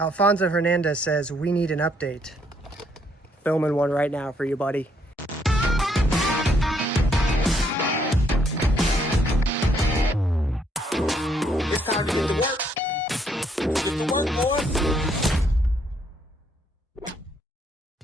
Alfonso Hernandez says, we need an update. Filming one right now for you, buddy. It's time to get to work. Get to work, boys.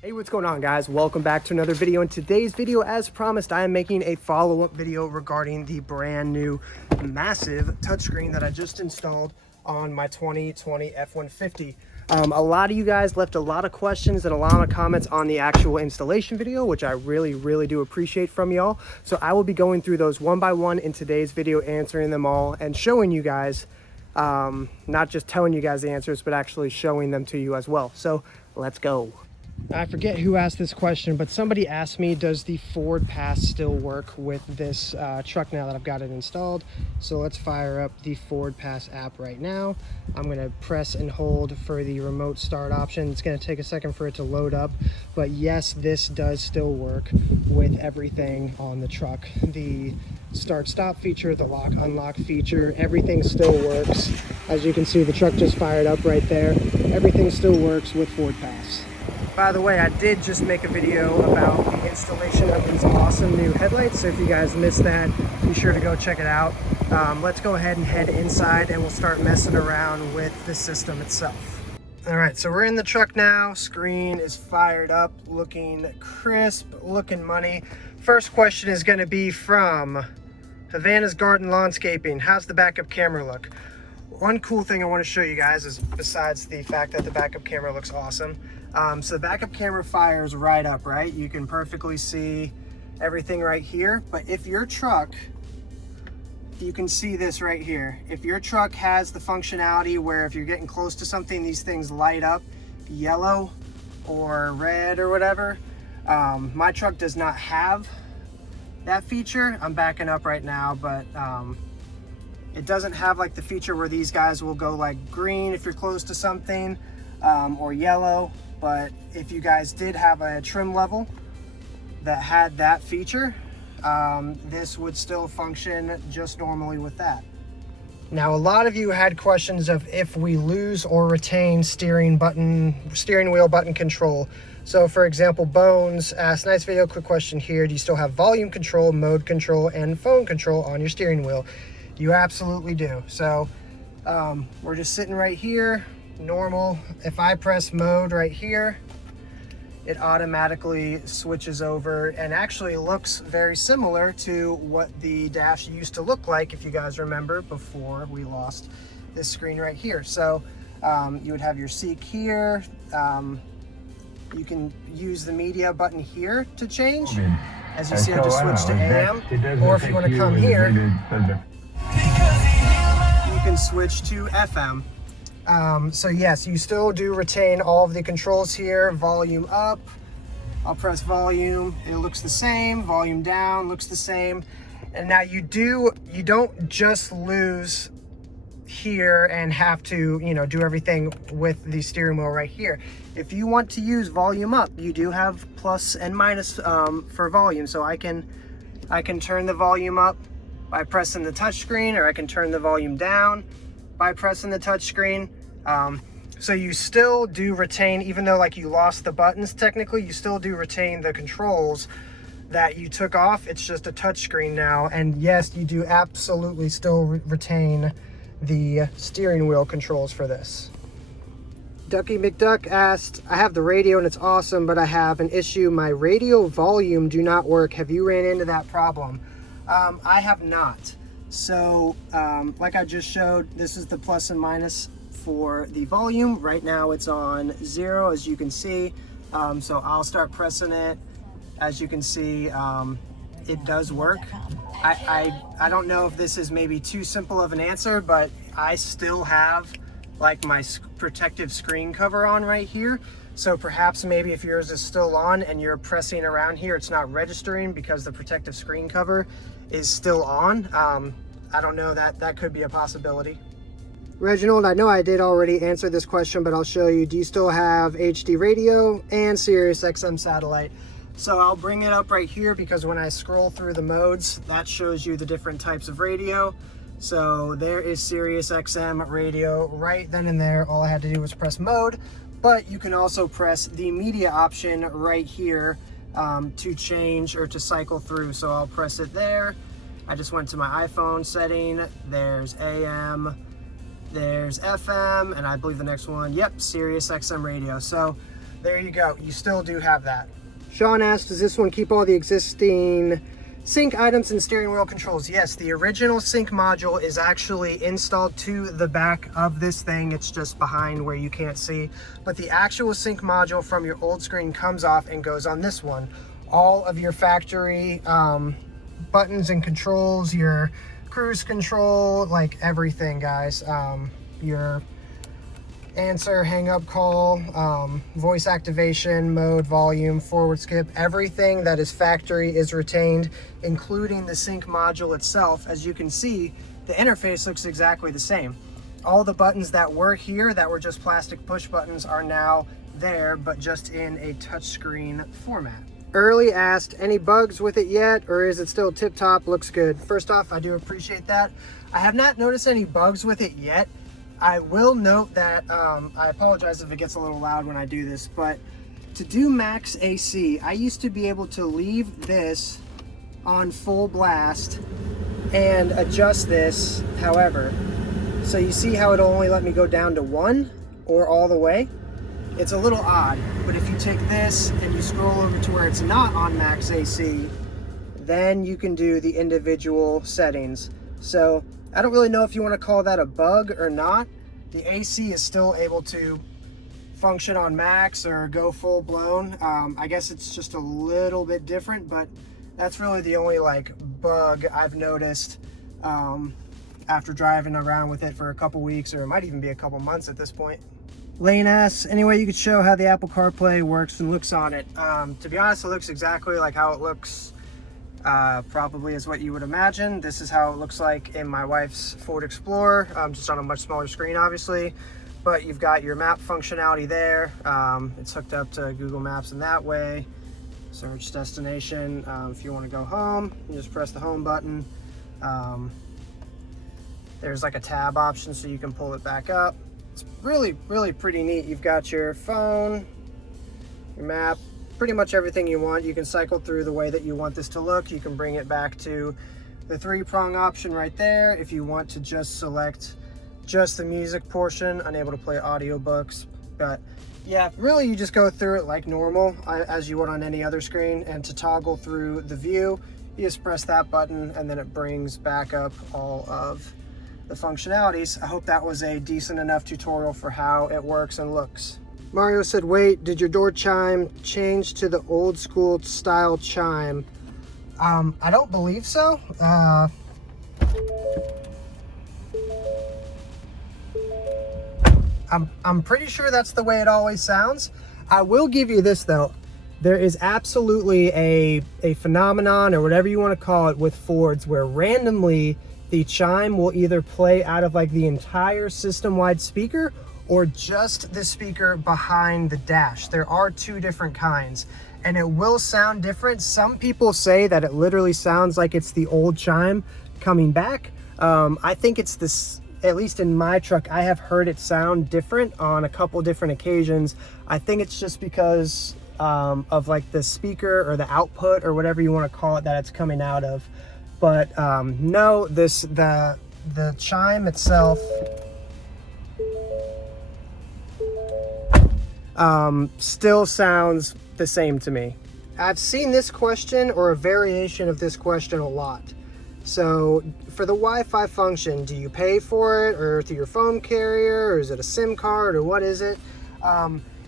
Hey, what's going on, guys? Welcome back to another video. In today's video, as promised, I am making a follow-up video regarding the brand new massive touchscreen that I just installed on my 2020 F150. A lot of you guys left a lot of questions and a lot of comments on the actual installation video, which I really do appreciate from y'all. So I will be going through those one by one in today's video, answering them all and showing you guys, not just telling you guys the answers, but actually showing them to you as well. So let's go. I forget who asked this question, but somebody asked me, does the Ford Pass still work with this truck now that I've got it installed? So let's fire up the Ford Pass app right now. I'm going to press and hold for the remote start option. It's going to take a second for it to load up, but yes, this does still work with everything on the truck. The start stop feature, the lock unlock feature, everything still works. As you can see, the truck just fired up right there. Everything still works with Ford Pass. By the way, I did just make a video about the installation of these awesome new headlights, so if you guys missed that, be sure to go check it out. Let's go ahead and head inside and we'll start messing around with the system itself. All right, so we're in the truck now. Screen is fired up, looking crisp, looking money. First question is going to be from Havana's Garden Landscaping. How's the backup camera look? One cool thing I want to show you guys is, besides the fact that the backup camera looks awesome, so the backup camera fires right up, right? You can perfectly see everything right here. But if your truck, you can see this right here. If your truck has the functionality where if you're getting close to something, these things light up yellow or red or whatever. My truck does not have that feature. I'm backing up right now, but it doesn't have like the feature where these guys will go like green if you're close to something, or yellow. But if you guys did have a trim level that had that feature, this would still function just normally with that. Now, a lot of you had questions of if we lose or retain steering wheel button control. So for example, Bones asked, nice video, quick question here. Do you still have volume control, mode control, and phone control on your steering wheel? You absolutely do. So we're just sitting right here, normal. If I press mode right here, it automatically switches over and actually looks very similar to what the dash used to look like, if you guys remember, before we lost this screen right here. So you would have your seek here. You can use the media button here to change. As you see, I just switched to AM. Or if you want to come here, you can switch to FM. So yes, you still do retain all of the controls here. Volume up, I'll press volume, it looks the same. Volume down looks the same. And now you don't just lose here and have to, do everything with the steering wheel right here. If you want to use volume up, you do have plus and minus for volume. So I can turn the volume up by pressing the touch screen, or I can turn the volume down by pressing the touch screen. So you still do retain, even though like you lost the buttons, technically you still do retain the controls that you took off. It's just a touch screen now. And yes, you do absolutely still retain the steering wheel controls for this. Ducky McDuck asked, I have the radio and it's awesome, but I have an issue. My radio volume do not work. Have you ran into that problem? I have not. So like I just showed, this is the plus and minus for the volume. Right now it's on 0, as you can see. So I'll start pressing it. As you can see, it does work. I don't know if this is maybe too simple of an answer, but I still have like my protective screen cover on right here. So perhaps maybe if yours is still on and you're pressing around here, it's not registering because the protective screen cover is still on. I don't know, that could be a possibility. Reginald, I know I did already answer this question, but I'll show you. Do you still have HD radio and Sirius XM satellite? So I'll bring it up right here because when I scroll through the modes, that shows you the different types of radio. So there is Sirius XM radio right then and there. All I had to do was press mode, but you can also press the media option right here to change or to cycle through. So I'll press it there. I just went to my iPhone setting. There's AM, there's FM, and I believe the next one, yep, Sirius XM radio. So there you go. You still do have that. Sean asked, does this one keep all the existing sync items and steering wheel controls? Yes, the original sync module is actually installed to the back of this thing. It's just behind where you can't see. But the actual sync module from your old screen comes off and goes on this one. All of your factory buttons and controls, your cruise control, like everything, guys. Your answer, hang up call, voice activation, mode, volume, forward skip, everything that is factory is retained, including the sync module itself. As you can see, the interface looks exactly the same. All the buttons that were here that were just plastic push buttons are now there, but just in a touchscreen format. Early asked, any bugs with it yet, or is it still tip-top, looks good? First off, I do appreciate that. I have not noticed any bugs with it yet. I will note that, I apologize if it gets a little loud when I do this, but to do max AC, I used to be able to leave this on full blast and adjust this however. So you see how it'll only let me go down to 1 or all the way? It's a little odd, but if you take this and you scroll over to where it's not on max AC, then you can do the individual settings. So I don't really know if you want to call that a bug or not. The AC is still able to function on max or go full blown. I guess it's just a little bit different, but that's really the only like bug I've noticed after driving around with it for a couple weeks, or it might even be a couple months at this point. Lane asks, any way you could show how the Apple CarPlay works and looks on it? To be honest, it looks exactly like how it looks probably is what you would imagine. This is how it looks like in my wife's Ford Explorer, just on a much smaller screen, obviously. But you've got your map functionality there. It's hooked up to Google Maps in that way. Search destination. If you want to go home, you just press the home button. There's like a tab option so you can pull it back up. It's really, really pretty neat. You've got your phone, your map, pretty much everything you want. You can cycle through the way that you want this to look. You can bring it back to the 3-prong option right there. If you want to just select just the music portion, unable to play audiobooks. But yeah, really you just go through it like normal as you would on any other screen. And to toggle through the view, you just press that button and then it brings back up all of the functionalities. I hope that was a decent enough tutorial for how it works and looks. Mario said, wait, did your door chime change to the old school style chime? I don't believe so. I'm pretty sure that's the way it always sounds. I will give you this though. There is absolutely a phenomenon, or whatever you want to call it, with Fords where randomly the chime will either play out of like the entire system-wide speaker or just the speaker behind the dash. There are 2 different kinds and it will sound different. Some people say that it literally sounds like it's the old chime coming back. I think it's this, at least in my truck, I have heard it sound different on a couple different occasions. I think it's just because of like the speaker or the output or whatever you want to call it that it's coming out of. But no, the chime itself still sounds the same to me. I've seen this question or a variation of this question a lot. So for the Wi-Fi function, do you pay for it or through your phone carrier, or is it a SIM card, or what is it?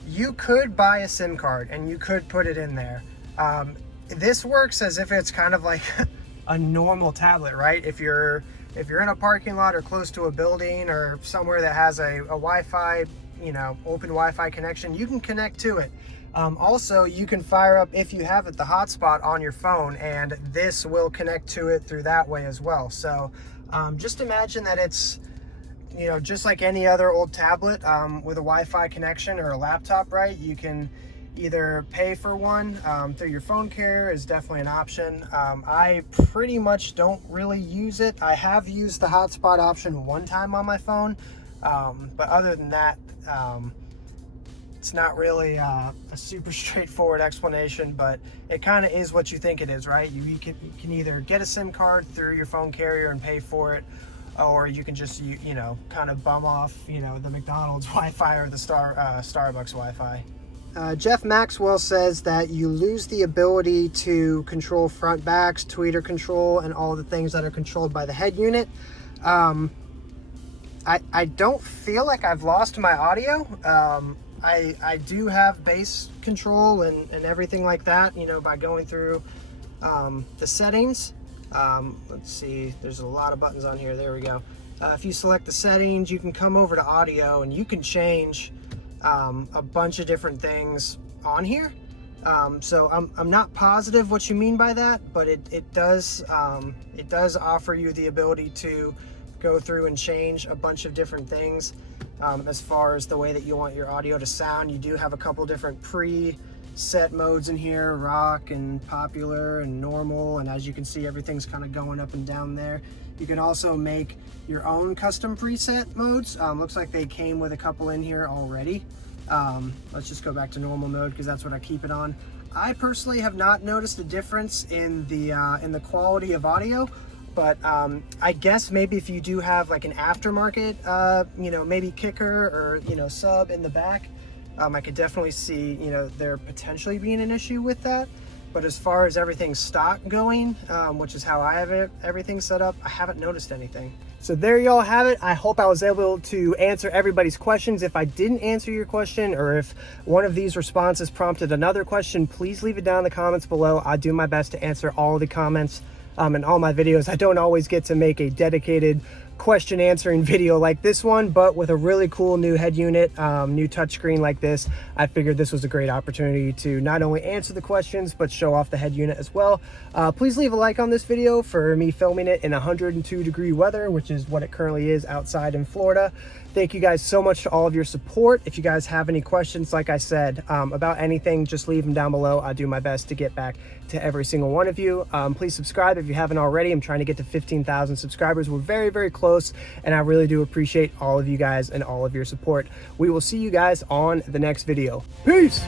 You could buy a SIM card and you could put it in there. This works as if it's kind of like a normal tablet, right? If you're in a parking lot or close to a building or somewhere that has a Wi-Fi, you know, open Wi-Fi connection, you can connect to it. Also, you can fire up, if you have it, the hotspot on your phone, and this will connect to it through that way as well. So just imagine that it's, you know, just like any other old tablet with a Wi-Fi connection or a laptop, right? You can either pay for one through your phone carrier is definitely an option. I pretty much don't really use it. I have used the hotspot option one time on my phone, but other than that, it's not really a super straightforward explanation, but it kind of is what you think it is, right? You can either get a SIM card through your phone carrier and pay for it, or you can just, you know, kind of bum off, you know, the McDonald's Wi-Fi or the Starbucks Wi-Fi. Jeff Maxwell says that you lose the ability to control front backs, tweeter control, and all the things that are controlled by the head unit. I don't feel like I've lost my audio. I do have bass control and everything like that, you know, by going through the settings. Let's see, there's a lot of buttons on here. There we go. If you select the settings, you can come over to audio and you can change a bunch of different things on here. So I'm not positive what you mean by that, but it does offer you the ability to go through and change a bunch of different things as far as the way that you want your audio to sound. You do have a couple different preset modes in here, rock and popular and normal, and as you can see, everything's kind of going up and down there. You can also make your own custom preset modes. Looks like they came with a couple in here already. Let's just go back to normal mode because that's what I keep it on. I personally have not noticed a difference in the quality of audio, but I guess maybe if you do have like an aftermarket, you know, maybe kicker or, you know, sub in the back, I could definitely see, you know, there potentially being an issue with that. But as far as everything stock going, which is how I have everything set up, I haven't noticed anything. So there y'all have it. I hope I was able to answer everybody's questions. If I didn't answer your question, or if one of these responses prompted another question, please leave it down in the comments below. I do my best to answer all the comments in all my videos. I don't always get to make a dedicated question answering video like this one, but with a really cool new head unit, new touchscreen like this, I figured this was a great opportunity to not only answer the questions but show off the head unit as well. Please leave a like on this video for me filming it in 102-degree weather, which is what it currently is outside in Florida. Thank you guys so much for all of your support. If you guys have any questions, like I said, about anything, just leave them down below. I'll do my best to get back to every single one of you. Please subscribe if you haven't already. I'm trying to get to 15,000 subscribers. We're very, very close, and I really do appreciate all of you guys and all of your support. We will see you guys on the next video. Peace!